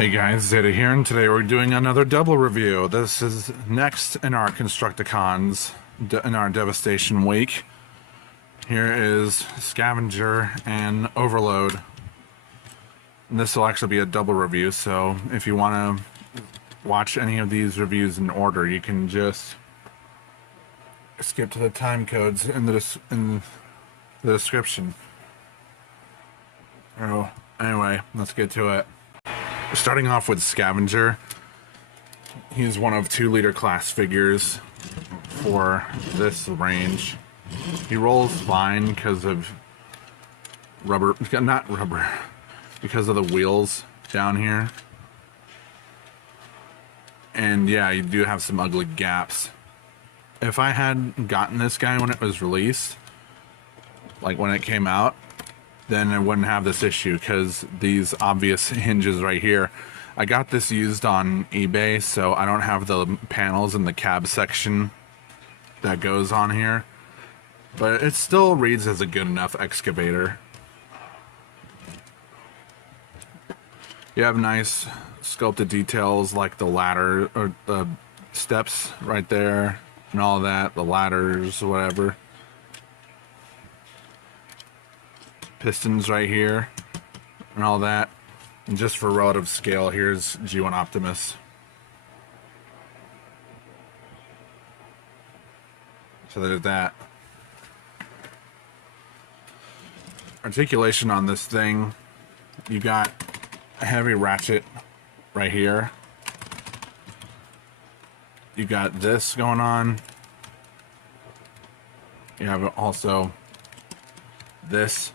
Hey guys, Zeta here, and today we're doing another double review. This is next in our Constructicons, in our Devastation week. Here is Scavenger and Overload. And this will actually be a double review, so if you want to watch any of these reviews in order, you can just skip to the time codes in the description. Oh, anyway, let's get to it. Starting off with Scavenger. He's one of 2 leader class figures for this range. He rolls fine because of because of the wheels down here. And yeah, you do have some ugly gaps. If I had gotten this guy when it was released, like when it came out, then I wouldn't have this issue because these obvious hinges right here. I got this used on eBay, so I don't have the panels in the cab section that goes on here, but it still reads as a good enough excavator. You have nice sculpted details like the ladder or the steps right there and all that, the ladders, whatever. Pistons right here and all that. And just for relative scale, here's G1 Optimus. So there's that. Articulation on this thing, you got a heavy ratchet right here. You got this going on. You have also this.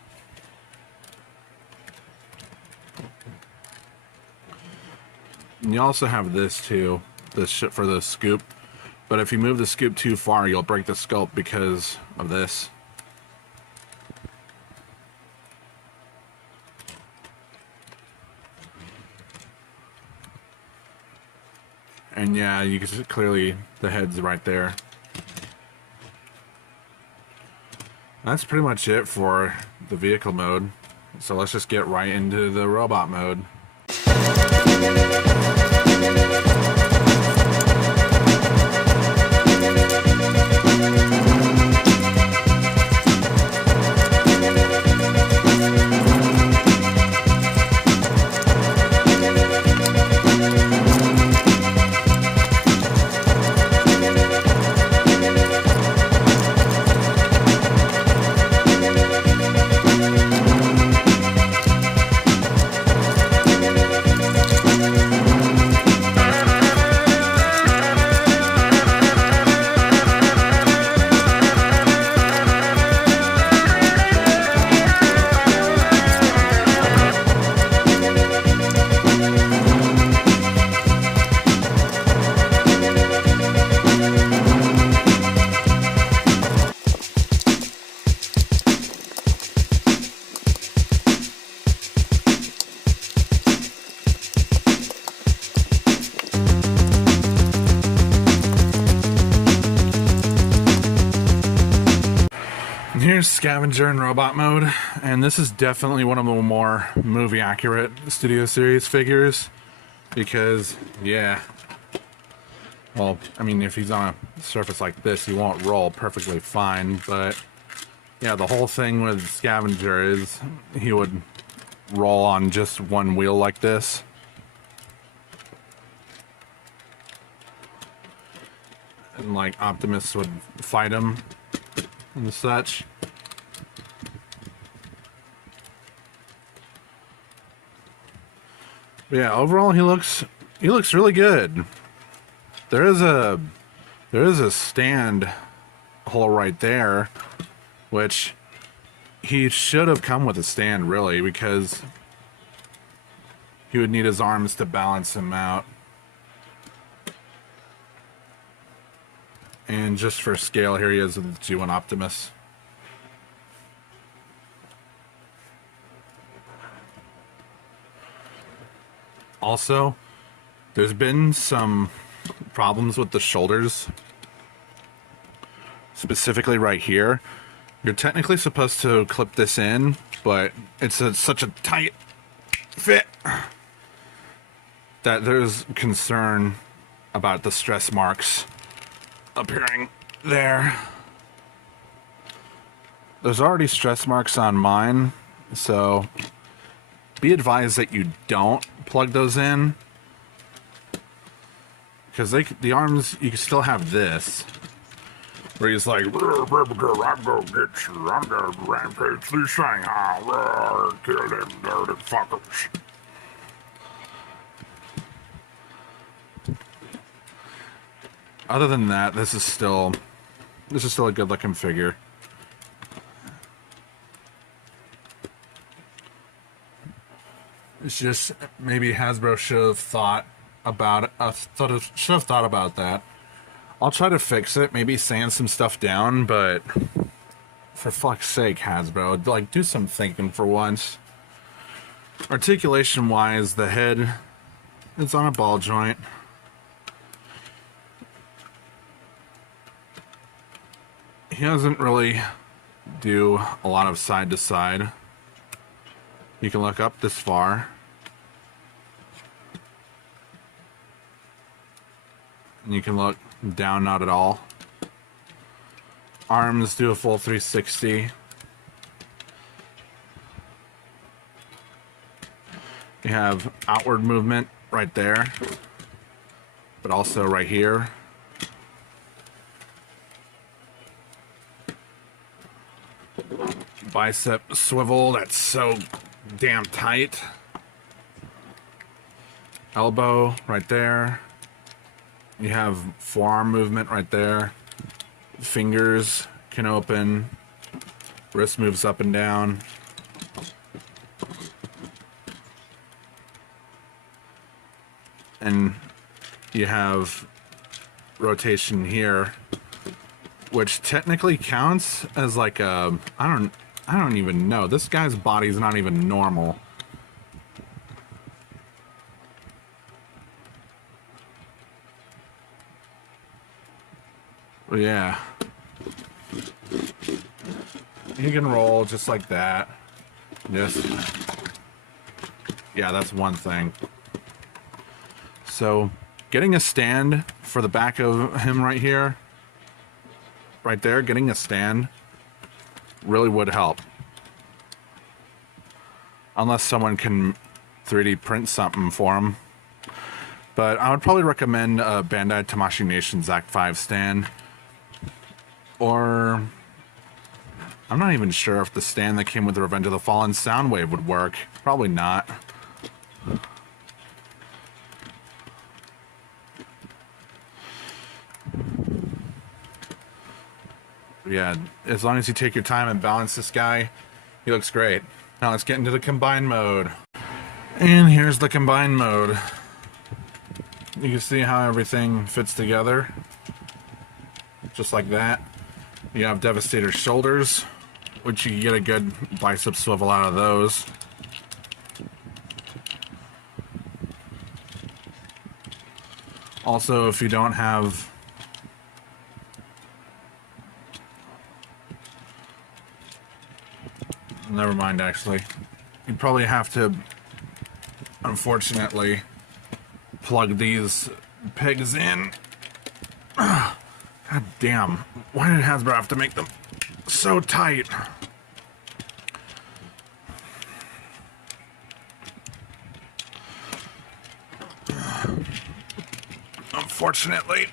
And you also have this too, this shit for the scoop. But if you move the scoop too far, you'll break the sculpt because of this. And yeah, you can see clearly the head's right there. That's pretty much it for the vehicle mode. So let's just get right into the robot mode. Here's Scavenger in robot mode, and this is definitely one of the more movie accurate Studio Series figures because, yeah, well, I mean, if he's on a surface like this, he won't roll perfectly fine, but yeah, the whole thing with Scavenger is he would roll on just one wheel like this. And like Optimus would fight him and such. But yeah, overall he looks really good. There is a stand hole right there, which he should have come with a stand really, because he would need his arms to balance him out. And just for scale, here he is with the G1 Optimus. Also, there's been some problems with the shoulders, specifically right here. You're technically supposed to clip this in, but it's such a tight fit that there's concern about the stress marks appearing there. There's already stress marks on mine, so be advised that you don't plug those in, because the arms, you can still have this where he's like, I'm gonna get you, I'm gonna rampage through Shanghai, kill them dirty fuckers. Other than that, this is still a good looking figure. It's just maybe Hasbro should have thought about it. Should have thought about that. I'll try to fix it. Maybe sand some stuff down, but for fuck's sake, Hasbro, like, do some thinking for once. Articulation-wise, the head is on a ball joint. He doesn't really do a lot of side to side. You can look up this far. And you can look down, not at all. Arms do a full 360. You have outward movement right there, but also right here. Bicep swivel, that's so damn tight. Elbow right there. You have forearm movement right there. Fingers can open. Wrist moves up and down. And you have rotation here, which technically counts as like a, I don't even know. This guy's body's not even normal. But yeah. He can roll just like that. Just, yeah, that's one thing. So, getting a stand for the back of him right here, right there, getting a stand really would help. Unless someone can 3D print something for him. But I would probably recommend Bandai Tamashii Nation's Act 5 stand. Or, I'm not even sure if the stand that came with the Revenge of the Fallen Soundwave would work. Probably not. Yeah, as long as you take your time and balance this guy, he looks great. Now let's get into the combine mode. And here's the combine mode. You can see how everything fits together. Just like that. You have Devastator's shoulders, which you can get a good bicep swivel out of those. Also, if you don't have never mind, actually. You'd probably have to, unfortunately, plug these pegs in. God damn. Why did Hasbro have to make them so tight? Unfortunately.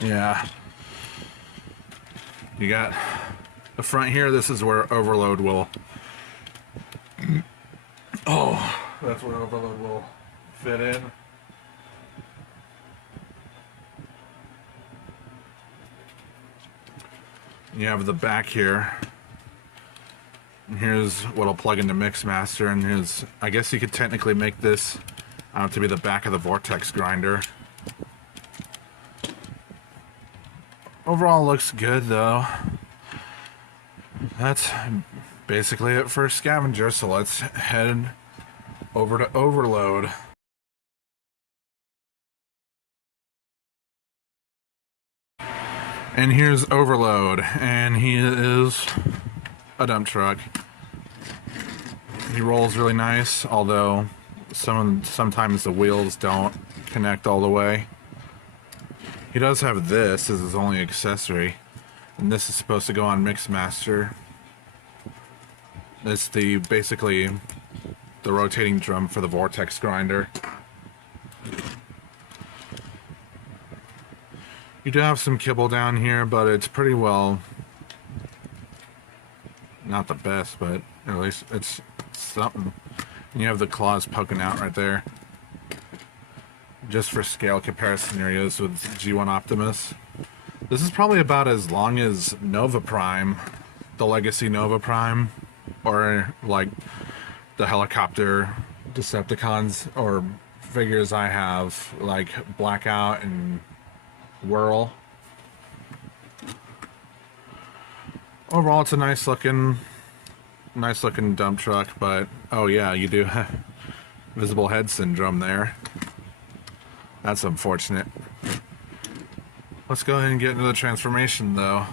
Yeah. You got the front here. This is where overload will... Oh, that's where overload will fit in. You have the back here. And here's what'll plug into Mixmaster, and here's, I guess you could technically make this out to be the back of the Vortex grinder. Overall looks good though. That's basically it for Scavenger, so let's head over to Overload. And here's Overload, and he is a dump truck. He rolls really nice, although sometimes the wheels don't connect all the way. He does have this as his only accessory, and this is supposed to go on Mixmaster. It's basically the rotating drum for the vortex grinder. You do have some kibble down here, but it's pretty well, not the best, but at least it's something. And you have the claws poking out right there, just for scale comparison areas with G1 Optimus. This is probably about as long as Nova Prime, the Legacy Nova Prime, or like the helicopter Decepticons or figures I have, like Blackout and Whirl. Overall, it's a nice looking dump truck, but oh yeah, you do have visible head syndrome there. That's unfortunate. Let's go ahead and get into the transformation though.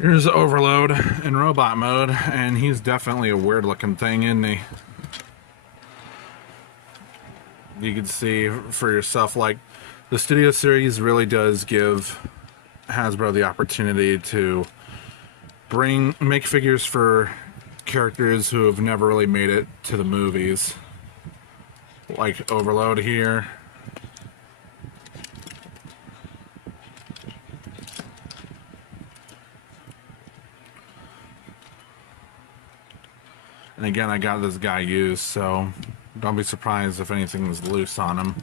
Here's Overload in robot mode, and he's definitely a weird looking thing, isn't he? You can see for yourself, like, the Studio Series really does give Hasbro the opportunity to make figures for characters who have never really made it to the movies. Like Overload here. And again, I got this guy used, so don't be surprised if anything was loose on him.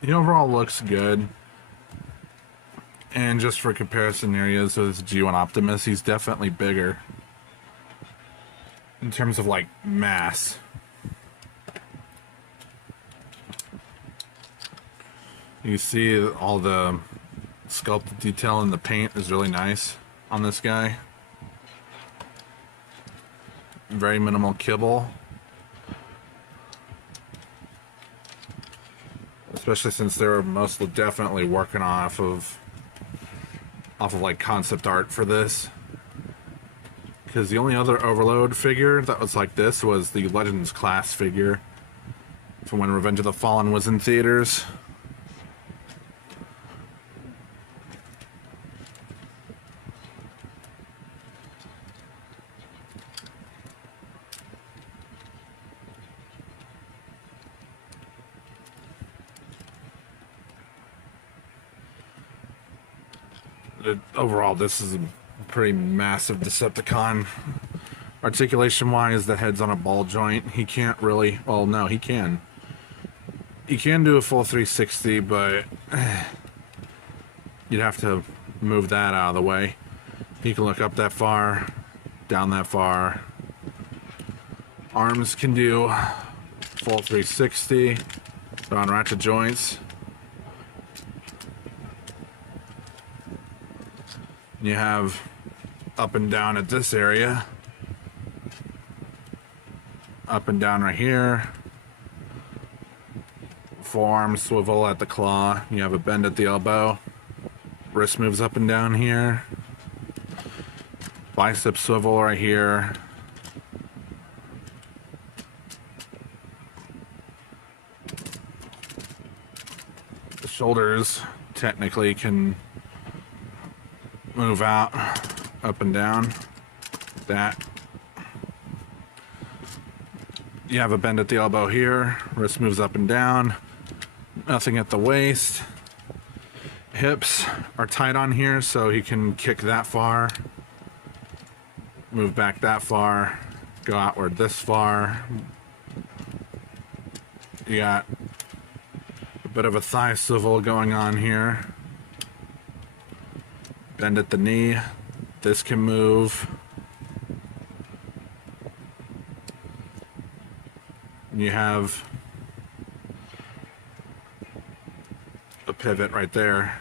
He overall looks good. And just for comparison areas with G1 Optimus, he's definitely bigger in terms of like mass. You see all the sculpted detail in the paint is really nice on this guy. Very minimal kibble, especially since they were mostly definitely working off of like concept art for this, because the only other Overload figure that was like this was the Legends class figure from when Revenge of the Fallen was in theaters. Overall, this is a pretty massive Decepticon. Articulation wise, the head's on a ball joint. He can't really, well, no, he can. He can do a full 360, but you'd have to move that out of the way. He can look up that far, down that far. Arms can do full 360. They're on ratchet joints. You have up and down at this area, up and down right here, forearm swivel at the claw, you have a bend at the elbow, wrist moves up and down here, bicep swivel right here, the shoulders technically can move out, up and down, that. You have a bend at the elbow here. Wrist moves up and down. Nothing at the waist. Hips are tight on here, so he can kick that far. Move back that far. Go outward this far. You got a bit of a thigh swivel going on here. Bend at the knee. This can move. You have a pivot right there.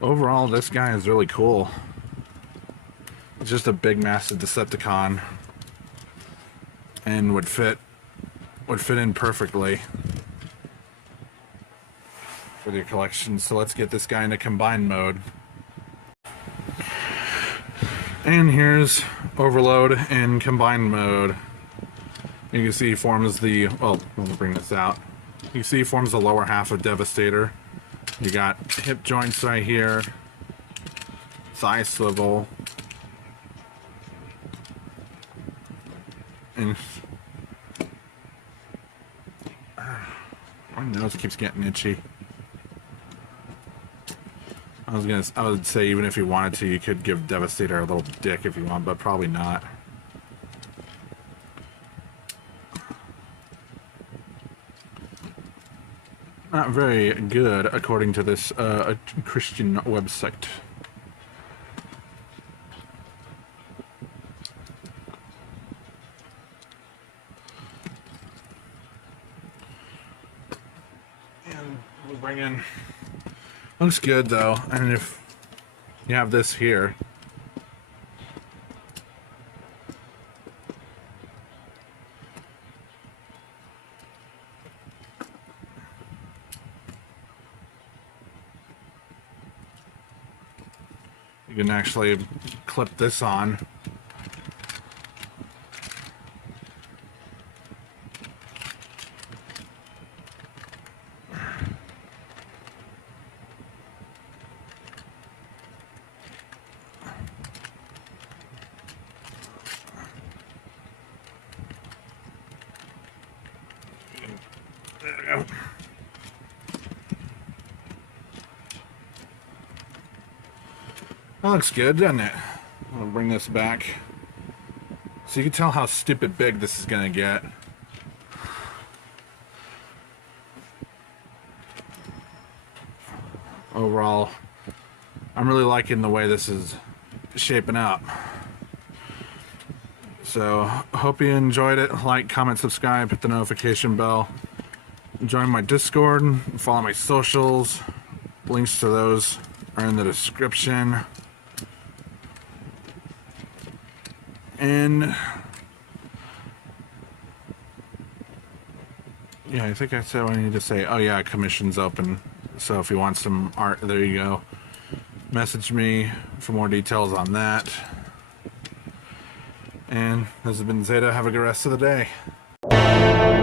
Overall, this guy is really cool. It's just a big, massive Decepticon, and would fit in perfectly for your collection. So let's get this guy into combined mode. And here's Overload in combined mode. You can see he forms the, well, let me bring this out. You can see he forms the lower half of Devastator. You got hip joints right here, thigh swivel, and my nose keeps getting itchy. I would say even if you wanted to, you could give Devastator a little dick if you want, but probably not. Not very good, according to this Christian website. And we'll bring in... Looks good, though. And if you have this here... you can actually clip this on. There we go. That looks good, doesn't it? I'll bring this back so you can tell how stupid big this is gonna get. Overall, I'm really liking the way this is shaping up. So, hope you enjoyed it. Like, comment, subscribe, hit the notification bell. Join my Discord, follow my socials. Links to those are in the description. And yeah, I think I said what I need to say. Oh yeah, commission's open. So if you want some art, there you go. Message me for more details on that. And this has been Zeta. Have a good rest of the day.